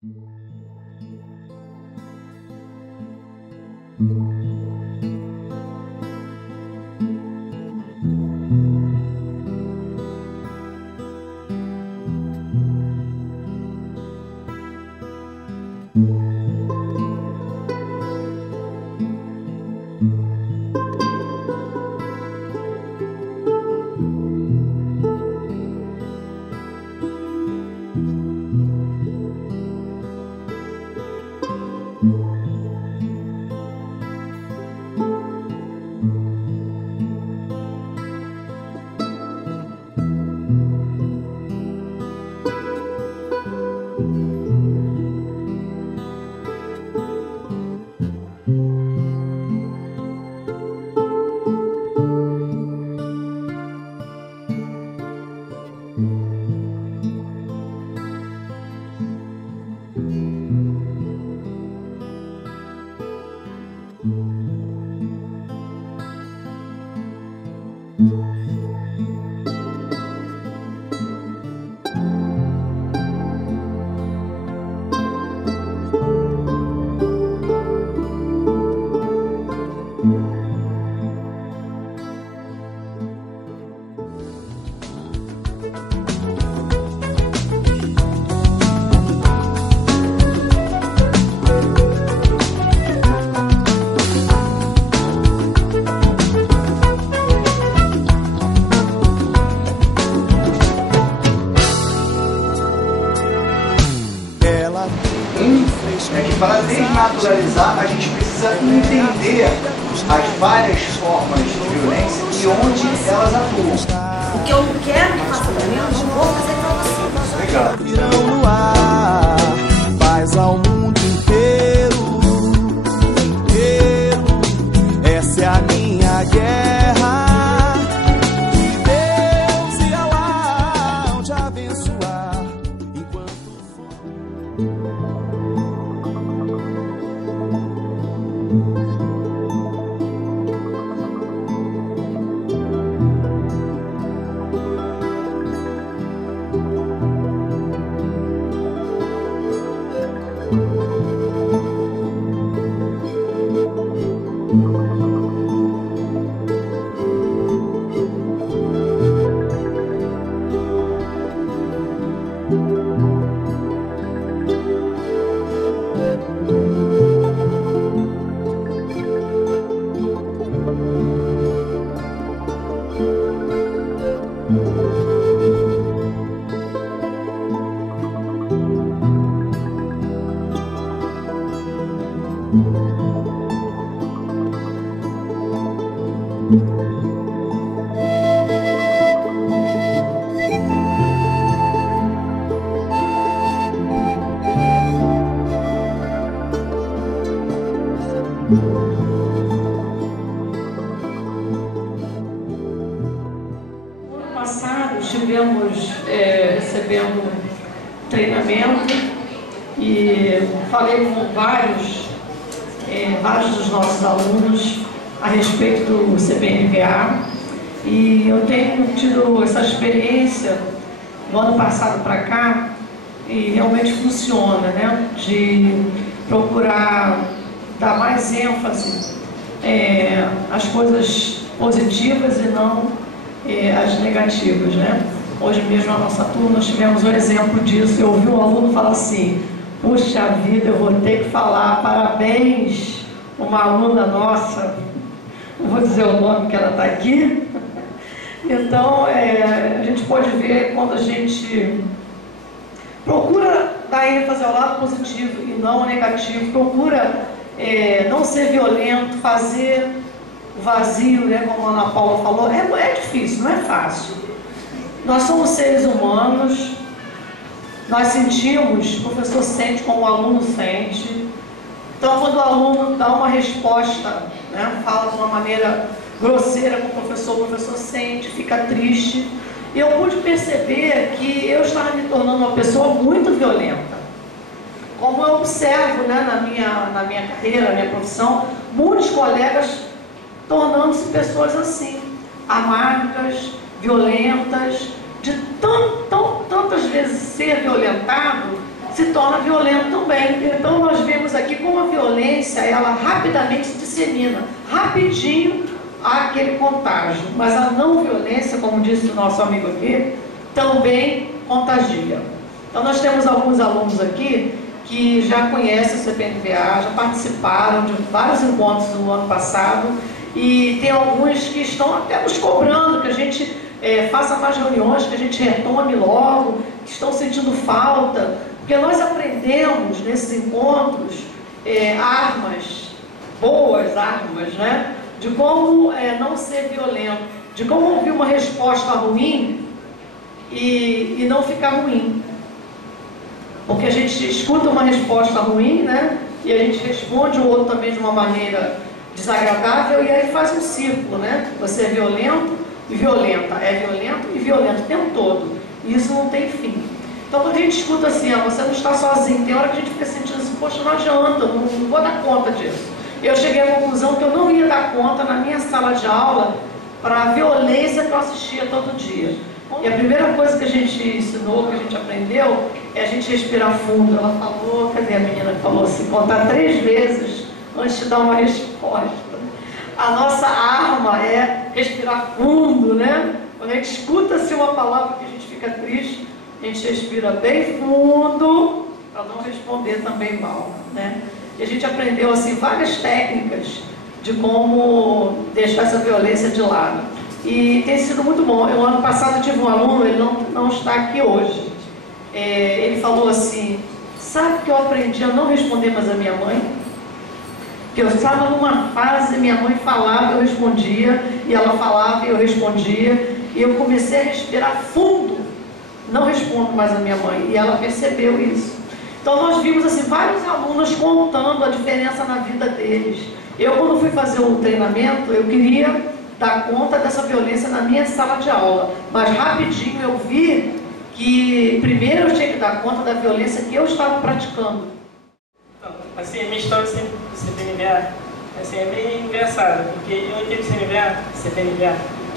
É que para desnaturalizar, a gente precisa entender as várias formas de violência e onde elas atuam. O que eu não quero que faça pra mim, eu não vou fazer pra você. Obrigado. Virão no ar, paz ao mundo inteiro, inteiro. Essa é a minha guerra. Que Deus e Allah hão de abençoar enquanto for. Ano passado estivemos recebendo treinamento e falei com vários dos nossos alunos a respeito do CBNVA, e eu tenho tido essa experiência do ano passado para cá e realmente funciona, né? De procurar dar mais ênfase às coisas positivas e não às negativas, né? Hoje mesmo na nossa turma nós tivemos um exemplo disso. Eu ouvi um aluno falar assim: puxa vida, eu vou ter que falar parabéns, uma aluna nossa, não vou dizer o nome que ela está aqui. Então a gente pode ver quando a gente procura dar ênfase ao lado positivo e não ao negativo, procura não ser violento, fazer o vazio, né, como a Ana Paula falou. É difícil, não é fácil. Nós somos seres humanos, nós sentimos, o professor sente como o aluno sente. Então, quando o aluno dá uma resposta, né, fala de uma maneira grosseira com o professor sente, fica triste. E eu pude perceber que eu estava me tornando uma pessoa muito violenta. Como eu observo, né, na minha carreira, na minha profissão, muitos colegas tornando-se pessoas assim, amargas, violentas, de tantas vezes ser violentado, se torna violento também. Então nós vemos aqui como a violência, ela rapidamente se dissemina, rapidinho há aquele contágio, mas a não violência, como disse o nosso amigo aqui, também contagia. Então nós temos alguns alunos aqui que já conhecem o CPNVA, já participaram de vários encontros no ano passado, e tem alguns que estão até nos cobrando que a gente faça mais reuniões, que a gente retome logo, que estão sentindo falta, porque nós aprendemos nesses encontros armas, boas armas, né? De como não ser violento, de como ouvir uma resposta ruim e não ficar ruim. Porque a gente escuta uma resposta ruim, né? E a gente responde o outro também de uma maneira desagradável, e aí faz um círculo, né? Você é violento e violenta, é violento e violento o tempo todo. E isso não tem fim. Então quando a gente escuta assim, você não está sozinho, tem hora que a gente fica sentindo assim, poxa, não adianta, não vou dar conta disso. Eu cheguei à conclusão que eu não ia dar conta na minha sala de aula para a violência que eu assistia todo dia. E a primeira coisa que a gente ensinou, que a gente aprendeu, é a gente respirar fundo. Ela falou, cadê a menina que falou assim, contar 3 vezes antes de dar uma resposta. A nossa arma é respirar fundo, né? Quando a gente escuta assim uma palavra que a gente fica triste, a gente respira bem fundo para não responder também mal, né? E a gente aprendeu assim várias técnicas de como deixar essa violência de lado. E tem sido muito bom. O ano passado eu tive um aluno, ele não está aqui hoje. Ele falou assim, sabe que eu aprendi a não responder mais a minha mãe? Que eu estava numa fase, minha mãe falava, eu respondia, e ela falava e eu respondia, e eu comecei a respirar fundo, não respondo mais a minha mãe, e ela percebeu isso. Então nós vimos assim, vários alunos contando a diferença na vida deles. Eu, quando fui fazer o treinamento, eu queria dar conta dessa violência na minha sala de aula, mas rapidinho eu vi que primeiro eu tinha que dar conta da violência que eu estava praticando. Então, assim, a minha história do CPNVA assim, é bem engraçada, porque eu entrei no CPNVA,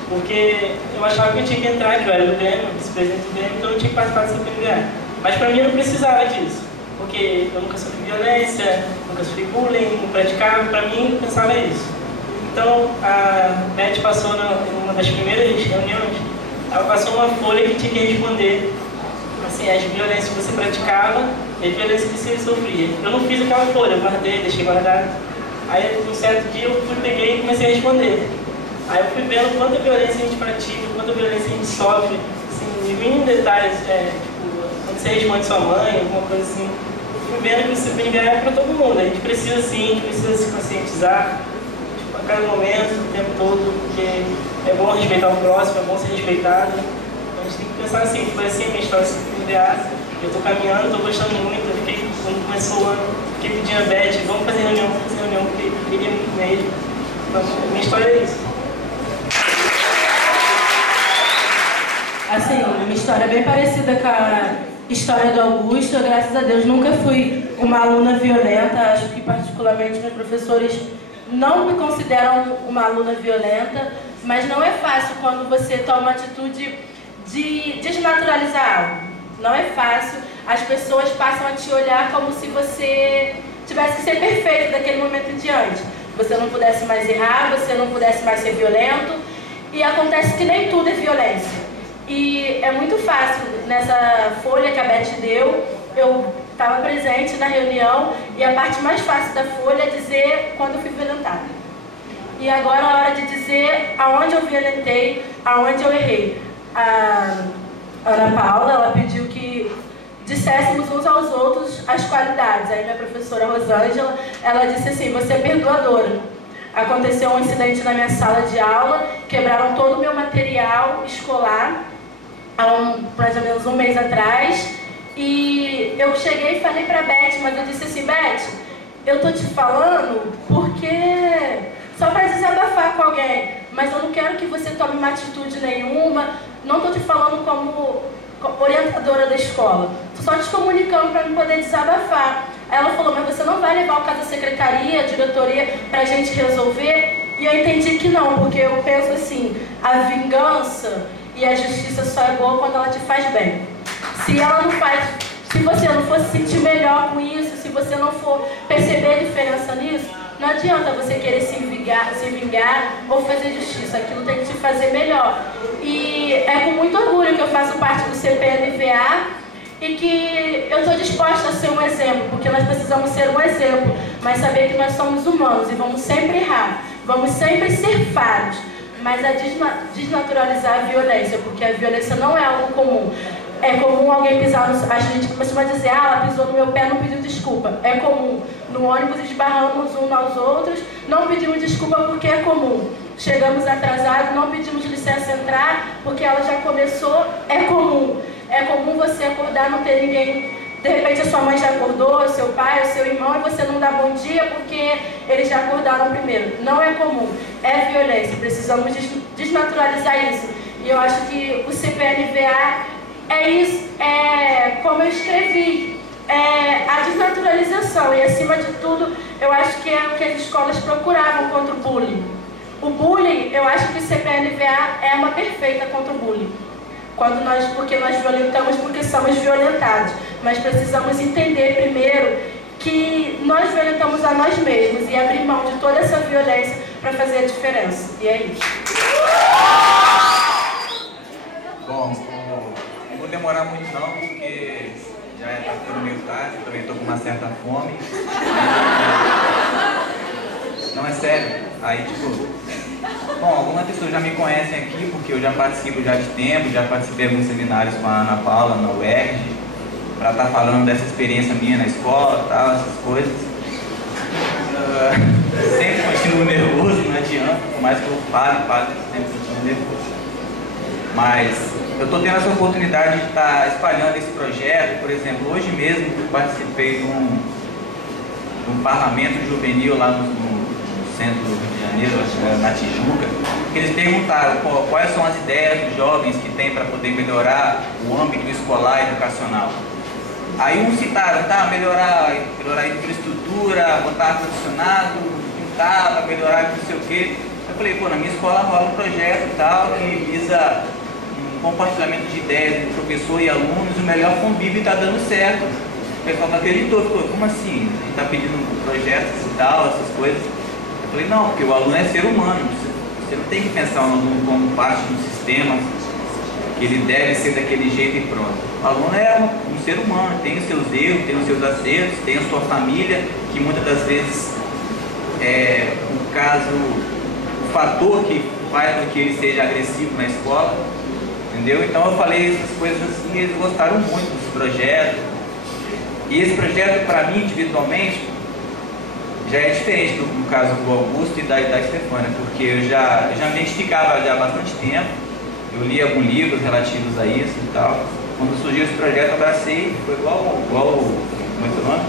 porque eu achava que eu tinha que entrar, que eu era do Grêmio, vice-presidente do Grêmio, então eu tinha que participar do CPNVA. Mas para mim eu não precisava disso, porque eu nunca sofri violência, nunca sofri bullying, não praticava, para mim eu pensava isso. Então a Beth passou numa das primeiras reuniões, ela passou uma folha que tinha que responder assim, as violências que você praticava e as violências que você sofria. Eu não fiz aquela folha, eu guardei, deixei guardado. Aí um certo dia eu peguei e comecei a responder. Aí eu fui vendo quanta violência a gente pratica, quanta violência a gente sofre, assim, de mínimos detalhes, tipo, quando você responde sua mãe, alguma coisa assim. Eu fui vendo que o CPNVA é para todo mundo, a gente precisa sim, a gente precisa se conscientizar, tipo, a cada momento, o tempo todo, porque é bom respeitar o próximo, é bom ser respeitado. Então a gente tem que pensar assim, foi assim a minha história do CPNVA. Eu estou caminhando, estou gostando muito, eu fiquei, quando começou o ano, fiquei pedindo a Beth, vamos fazer reunião, porque eu queria muito mesmo. Então, a minha história é isso. Assim, uma história bem parecida com a história do Augusto. Eu, graças a Deus, nunca fui uma aluna violenta. Acho que, particularmente, meus professores não me consideram uma aluna violenta, mas não é fácil quando você toma a atitude de desnaturalizar algo. Não é fácil, as pessoas passam a te olhar como se você tivesse que ser perfeito daquele momento em diante. Você não pudesse mais errar, você não pudesse mais ser violento, e acontece que nem tudo é violência. E é muito fácil, nessa folha que a Beth deu, eu estava presente na reunião, e a parte mais fácil da folha é dizer quando eu fui violentada. E agora é a hora de dizer aonde eu violentei, aonde eu errei. A Ana Paula, ela pediu que disséssemos uns aos outros as qualidades. Aí minha professora Rosângela, ela disse assim, você é perdoadora. Aconteceu um incidente na minha sala de aula, quebraram todo o meu material escolar, há mais ou menos um mês atrás, e eu cheguei e falei pra Beth, mas eu disse assim, Beth, eu tô te falando porque só para desabafar com alguém, mas eu não quero que você tome uma atitude nenhuma, não estou te falando como orientadora da escola, estou só te comunicando para eu poder desabafar. Aí ela falou, mas você não vai levar o caso da secretaria, diretoria, para a gente resolver? E eu entendi que não, porque eu penso assim, a vingança e a justiça só é boa quando ela te faz bem. Se ela não faz, Se você não for se sentir melhor com isso, se você não for perceber a diferença nisso, não adianta você querer se vingar ou fazer justiça. Aquilo tem que te fazer melhor. E é com muito orgulho que eu faço parte do CPNVA e que eu estou disposta a ser um exemplo, porque nós precisamos ser um exemplo, mas saber que nós somos humanos e vamos sempre errar, vamos sempre ser falhos, mas a desnaturalizar a violência, porque a violência não é algo comum. É comum alguém pisar no... A gente costuma dizer, ela pisou no meu pé, não pediu desculpa. É comum. No ônibus esbarramos uns aos outros, não pedimos desculpa porque é comum. Chegamos atrasados, não pedimos licença entrar porque ela já começou, é comum. É comum você acordar, não ter ninguém... De repente a sua mãe já acordou, seu pai, o seu irmão, e você não dá bom dia porque eles já acordaram primeiro. Não é comum. É violência. Precisamos desnaturalizar isso. E eu acho que o CPNVA... é isso, como eu escrevi, a desnaturalização e, acima de tudo, eu acho que é o que as escolas procuravam contra o bullying. O bullying, eu acho que o CPNVA é uma perfeita contra o bullying. Porque nós violentamos porque somos violentados, mas precisamos entender primeiro que nós violentamos a nós mesmos e abrir mão de toda essa violência para fazer a diferença. E é isso. Bom, não vou demorar muito não, porque já está ficando meio tarde, eu também estou com uma certa fome. Não, é sério. Aí, tipo... Bom, algumas pessoas já me conhecem aqui, porque eu já participo já de tempo, já participei de alguns seminários com a Ana Paula, na UERJ, para estar falando dessa experiência minha na escola, tal, essas coisas. Sempre continuo nervoso, não adianta, por mais que eu fale, sempre continuo nervoso. Mas eu estou tendo essa oportunidade de estar espalhando esse projeto. Por exemplo, hoje mesmo eu participei de um parlamento juvenil lá no centro do Rio de Janeiro, acho que era na Tijuca, que eles perguntaram quais são as ideias dos jovens que têm para poder melhorar o âmbito escolar e educacional. Aí uns citaram, tá, melhorar a infraestrutura, botar ar-condicionado, pintar, para melhorar não sei o quê. Eu falei, pô, na minha escola rola um projeto e tal, que visa compartilhamento de ideias entre professor e alunos, o melhor convívio está dando certo. O pessoal não acreditou, ficou, como assim? A gente está pedindo projetos e tal, essas coisas. Eu falei, não, porque o aluno é ser humano, você não tem que pensar no aluno como parte do sistema, que ele deve ser daquele jeito e pronto. O aluno é um ser humano, tem os seus erros, tem os seus acertos, tem a sua família, que muitas das vezes é o fator que faz com que ele seja agressivo na escola. Entendeu? Então eu falei essas coisas assim e eles gostaram muito desse projeto. E esse projeto, para mim, individualmente, já é diferente do caso do Augusto e da Stefânia, porque eu já me identificava já há bastante tempo, eu li alguns livros relativos a isso e tal. Quando surgiu esse projeto, eu abracei, foi igual como é que é o nome?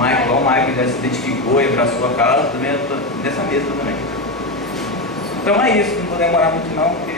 Mike, igual o Mike já se identificou e abraçou a causa, também eu tô nessa mesa também. Então é isso, não vou demorar muito não, porque...